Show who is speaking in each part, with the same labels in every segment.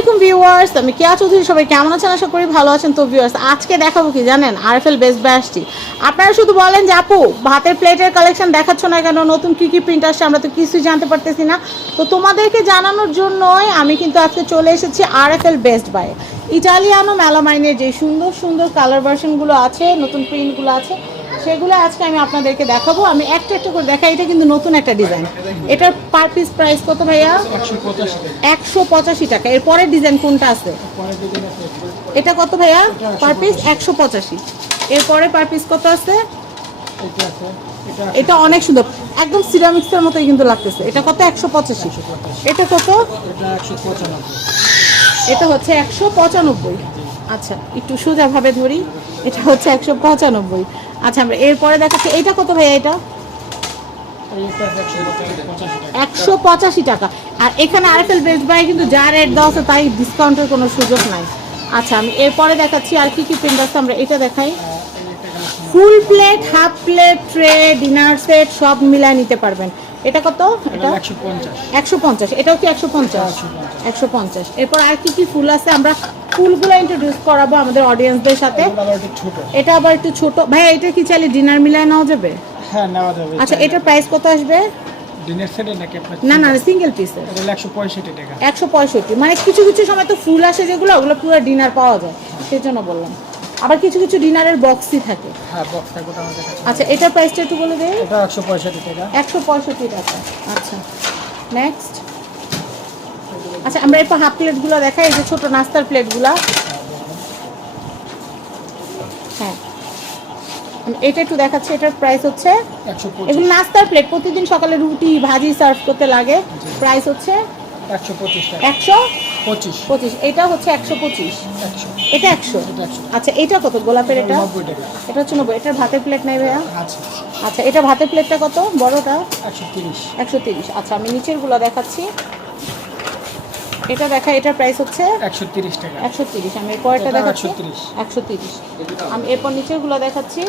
Speaker 1: আলাইকুম ভিউয়ার্স, আমি কেয়া চৌধুরী, সবাই কেমন আছেন? আশা করি ভালো আছেন। তো ভিউয়ার্স, আজকে দেখাবো কি জানেন? আরএফএল বেস্ট বাই আপনারা শুধু বলেন যে, আপু, ভাতের প্লেটের কালেকশন দেখাচ্ছ না কেন? নতুন কি কি প্রিন্ট আসছে আমরা তো কিছুই জানতে পারতেছি না। তো তোমাদেরকে জানানোর জন্যই আমি কিন্তু আজকে চলে এসেছি আরএফএল বেস্ট বাই ইটালিয়ানো মেলামাইনের যে সুন্দর সুন্দর কালার ভার্সনগুলো আছে, নতুন প্রিন্টগুলো আছে সেগুলো আজকে আমি আপনাদেরকে দেখাবো। আমি একটা একটা করে দেখাই, এটা কিন্তু নতুন একটা ডিজাইন এটার পার পিস প্রাইস কত ভাইয়া?
Speaker 2: একশো পঁচাশি
Speaker 1: টাকা। এরপরের ডিজাইন কোনটা আছে?
Speaker 2: পরের
Speaker 1: এটা কত ভাইয়া? পার পিস একশো পঁচাশি। এরপরে পার পিস কত আছে?
Speaker 2: এটা
Speaker 1: অনেক সুন্দর। একদম সিরামিক্সের মতোই কিন্তু লাগতেছে। এটা কত? একশো পঁচাশি। এটা কত?
Speaker 2: এটা
Speaker 1: হচ্ছে একশো পঁচানব্বই। আচ্ছা একটু সোজাভাবে ধরি। এটা হচ্ছে একশো পঁচানব্বই। আচ্ছা আমরা এরপরে দেখাচ্ছি এটা কত ভাইয়া এটা?
Speaker 2: একশো পঁচাশি টাকা।
Speaker 1: আর এখানে আরএফএল বেস্ট বাই কিন্তু যা রেট দেওয়া আছে তাই ডিসকাউন্টের কোনো সুযোগ নাই। আচ্ছা আমি এরপরে দেখাচ্ছি আর কি কি প্রিন্ট আছে, আমরা এটা দেখাই
Speaker 2: আর এই একটা collection
Speaker 1: full plate half plate tray dinner set সব মিলায় নিতে পারবেন। এটা কত?
Speaker 2: এটা একশো পঞ্চাশ।
Speaker 1: এটাও কি একশো পঞ্চাশ? একশো পঞ্চাশ। এরপর আর কি কি ফুল আছে? আমরা ফুলগুলো ইন্ট্রোডিউস করাবো আমাদের অডিয়েন্সদের সাথে। এটা আবার একটু ছোট। ভাইয়া এটা কি চাইলে ডিনার মিলায় নেওয়া যাবে?
Speaker 2: হ্যাঁ নেওয়া যাবে।
Speaker 1: আচ্ছা এটার প্রাইস কত আসবে?
Speaker 2: দিনের সেটে নাকি
Speaker 1: না না সিঙ্গেল
Speaker 2: এটা টাকা।
Speaker 1: একশো পঁয়ষট্টি। মানে কিছু কিছু সময় তো ফুল আসে যেগুলো ওগুলো পুরো ডিনার পাওয়া যায়। সেই জন্য বললাম। আবার কিছু কিছু ডিনারের বক্সই থাকে।
Speaker 2: হ্যাঁ বক্স থাকে ওটা আমাদের কাছে।
Speaker 1: আচ্ছা এটার প্রাইসটা একটু বলে দেয়
Speaker 2: এটা একশো পঁয়ষট্টি টাকা।
Speaker 1: একশো পঁয়ষট্টি টাকা। আচ্ছা নেক্সট আচ্ছা আমরা এরপর হাফ প্লেটগুলো দেখাই এই যে ছোটো নাস্তার প্লেটগুলো হ্যাঁ। এটা একটু দেখাচ্ছি এটার প্রাইস হচ্ছে এগুলো নাস্তার প্লেট প্রতিদিন সকালে রুটি ভাজি সার্ভ করতে লাগে। প্রাইস হচ্ছে
Speaker 2: একশো পঁচিশ টাকা।
Speaker 1: একশো
Speaker 2: পঁচিশ।
Speaker 1: পঁচিশ। এটা হচ্ছে একশো পঁচিশ। এটা একশো? আচ্ছা এটা কত? গোলাপের এটা? এটা হচ্ছে নব্বই। এটার ভাতের প্লেট নাই ভাইয়া? আচ্ছা এটা ভাতের প্লেটটা কত? বড়টা?
Speaker 2: একশো তিরিশ।
Speaker 1: একশো তিরিশ। আচ্ছা আমি নিচেরগুলো দেখাচ্ছি। এটা দেখা এটার প্রাইস হচ্ছে?
Speaker 2: একশো তিরিশ টাকা।
Speaker 1: একশো তিরিশ। আমি এরপর এটা
Speaker 2: এটা
Speaker 1: দেখাচ্ছি একশো তিরিশ। আমি এরপর নিচেরগুলো দেখাচ্ছি।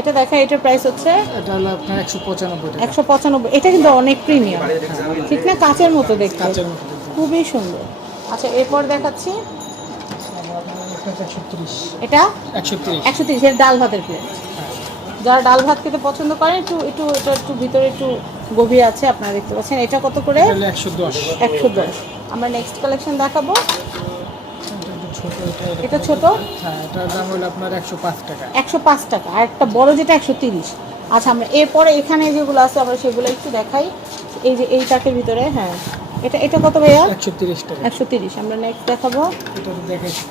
Speaker 1: এটা দেখা এটার প্রাইস হচ্ছে
Speaker 2: এটা হলো আপনার একশো পঁচানব্বই টাকা।
Speaker 1: একশো পঁচানব্বই এটা কিন্তু অনেক প্রিমিয়াম ঠিক না? কাচের মতো দেখতে।
Speaker 2: কাঁচের মতো
Speaker 1: খুবই সুন্দর। আচ্ছা এরপর দেখাচ্ছি। এটা?
Speaker 2: একশো তিরিশ।
Speaker 1: একশো তিরিশ এর ডাল ভাতের প্লেট যারা ডাল ভাত খেতে পছন্দ করেন একটু একটু এটা একটু ভিতরে একটু গভীর আছে আপনারা দেখতে পাচ্ছেন। এটা কত করে?
Speaker 2: এটা হলো একশো দশ।
Speaker 1: একশো দশ। আমরা নেক্সট কালেকশন দেখাবো।
Speaker 2: এটা ছোট? হ্যাঁ এটার দাম হলো আপনার একশো পাঁচ টাকা।
Speaker 1: একশো পাঁচ টাকা আর একটা বড় যেটা একশো তিরিশ। আচ্ছা আমরা এরপরে এখানে যেগুলো আছে আমরা সেগুলো একটু দেখাই। এই যে এই টাকের ভিতরে হ্যাঁ। এটা এটা কত ভাইয়া?
Speaker 2: একশো তিরিশ টাকা।
Speaker 1: একশো তিরিশ আমরা নেক্সট দেখাবো।
Speaker 2: এটা তো দেখাইছি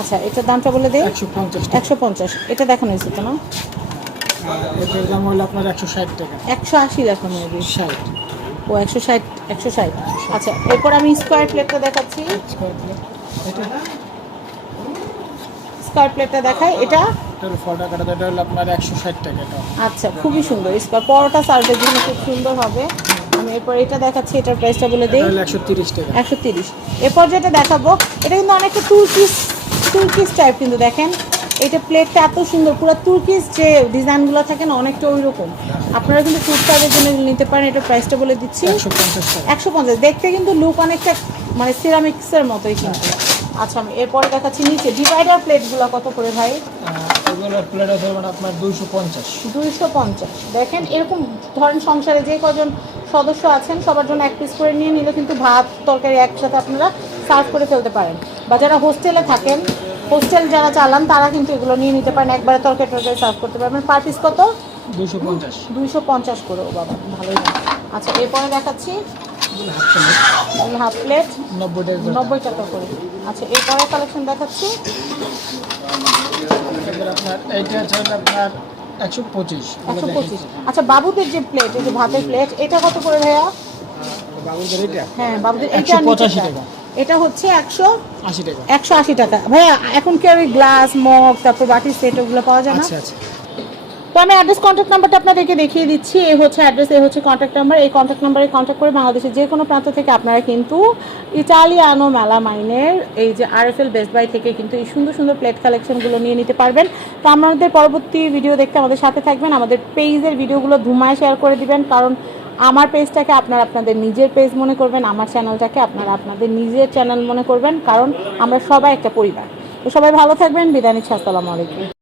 Speaker 1: আচ্ছা এটার দামটা বলে দিই।
Speaker 2: একশো পঞ্চাশ
Speaker 1: একশো পঞ্চাশ এটা দেখানো হয়েছে তো না?
Speaker 2: এটার দাম হলো আপনার একশো ষাট টাকা।
Speaker 1: একশো আশি দেখানো হবে
Speaker 2: ষাট।
Speaker 1: ও একশো ষাট একশো ষাট। আচ্ছা এরপর আমি স্কোয়ার প্লেটটা দেখাচ্ছি।
Speaker 2: এটা
Speaker 1: স্কোয়ার প্লেটটা দেখাই এটা?
Speaker 2: এটা এটা।
Speaker 1: আচ্ছা খুবই সুন্দর স্কোয়ার। পরোটা সার্ভের জন্য খুব সুন্দর হবে আমি এরপর এটা দেখাচ্ছি এটার প্রাইসটা বলে দিই।
Speaker 2: এটা একশো তিরিশ টাকা।
Speaker 1: একশো তিরিশ। এরপর যেটা দেখাবো এটা কিন্তু অনেকটা তুর্কিস তুর্কিস টাইপ কিন্তু দেখেন। এটা প্লেটটা এত সুন্দর পুরো তুর্কিস যে ডিজাইনগুলো থাকে না অনেকটা ওই রকম। আপনারা কিন্তু সার্ভের জন্য নিতে পারেন এটার প্রাইসটা বলে দিচ্ছি।
Speaker 2: একশো পঞ্চাশ
Speaker 1: দেখতে কিন্তু লুক অনেকটা মানে সিরামিক্সের মতোই কিন্তু। আচ্ছা আমি এরপরে দেখাচ্ছি নিচে ডিভাইডার প্লেটগুলো কত করে ভাই?
Speaker 2: আহ, এগুলোর প্লেট আছে মানে আপনার দুইশো পঞ্চাশ।
Speaker 1: দুইশো পঞ্চাশ। দেখেন এরকম ধরেন সংসারে যে কজন সদস্য আছেন সবার জন্য এক পিস করে নিয়ে নিলে কিন্তু ভাত তরকারি একসাথে আপনারা সার্ভ করে ফেলতে পারেন। বা যারা হোস্টেলে থাকেন হোস্টেল যারা চালান তারা কিন্তু এগুলো নিয়ে নিতে পারেন। একবারে তরকারি টরকারি সার্ভ করতে পারবেন। পার পিস কত?
Speaker 2: দুইশো পঞ্চাশ।
Speaker 1: দুইশো পঞ্চাশ করে। ও বাবা ভালোই। আচ্ছা এরপরে দেখাচ্ছি হাফ প্লেট।
Speaker 2: নব্বই টাকা করে।
Speaker 1: আচ্ছা এরপরে কালেকশন দেখাচ্ছি।
Speaker 2: আপনার এইটা আছে আপনার একশো পঁচিশ।
Speaker 1: একশো পঁচিশ। আচ্ছা বাবুদের যে প্লেট এই যে ভাতের প্লেট এটা কত করে ভাইয়া?
Speaker 2: বাবুদের এটা
Speaker 1: হ্যাঁ বাবুদের এটা
Speaker 2: 185 টাকা।
Speaker 1: এটা হচ্ছে একশো
Speaker 2: আশি টাকা।
Speaker 1: একশো আশি টাকা। ভাইয়া এখন কি আর ওই গ্লাস মগ তারপর বাটির সেট ওগুলো পাওয়া যায় না?
Speaker 2: আচ্ছা আচ্ছা।
Speaker 1: তো আমি অ্যাড্রেস কন্ট্যাক্ট নাম্বারটা আপনাদেরকে দেখিয়ে দিচ্ছি। এই হচ্ছে অ্যাড্রেস এই হচ্ছে কন্ট্যাক্ট নাম্বার এই কন্ট্যাক্ট নাম্বারে কন্ট্যাক্ট করে বাংলাদেশের যে কোনো প্রান্ত থেকে আপনারা কিন্তু ইটালিয়ানো মেলা মাইনের এই যে আর আরএফএল বেস্ট বাই থেকে কিন্তু এই সুন্দর সুন্দর প্লেট কালেকশনগুলো নিয়ে নিতে পারবেন। তো আমাদের পরবর্তী ভিডিও দেখতে আমাদের সাথে থাকবেন। আমাদের পেজের ভিডিওগুলো ধুমায় শেয়ার করে দিবেন। কারণ আমার পেজটাকে আপনারা আপনাদের নিজের পেজ মনে করবেন, আমার চ্যানেলটাকে আপনারা আপনাদের নিজের চ্যানেল মনে করবেন। কারণ আমরা সবাই একটা পরিবার। তো সবাই ভালো থাকবেন। বিদায় নিচ্ছি। আসসালামু আলাইকুম।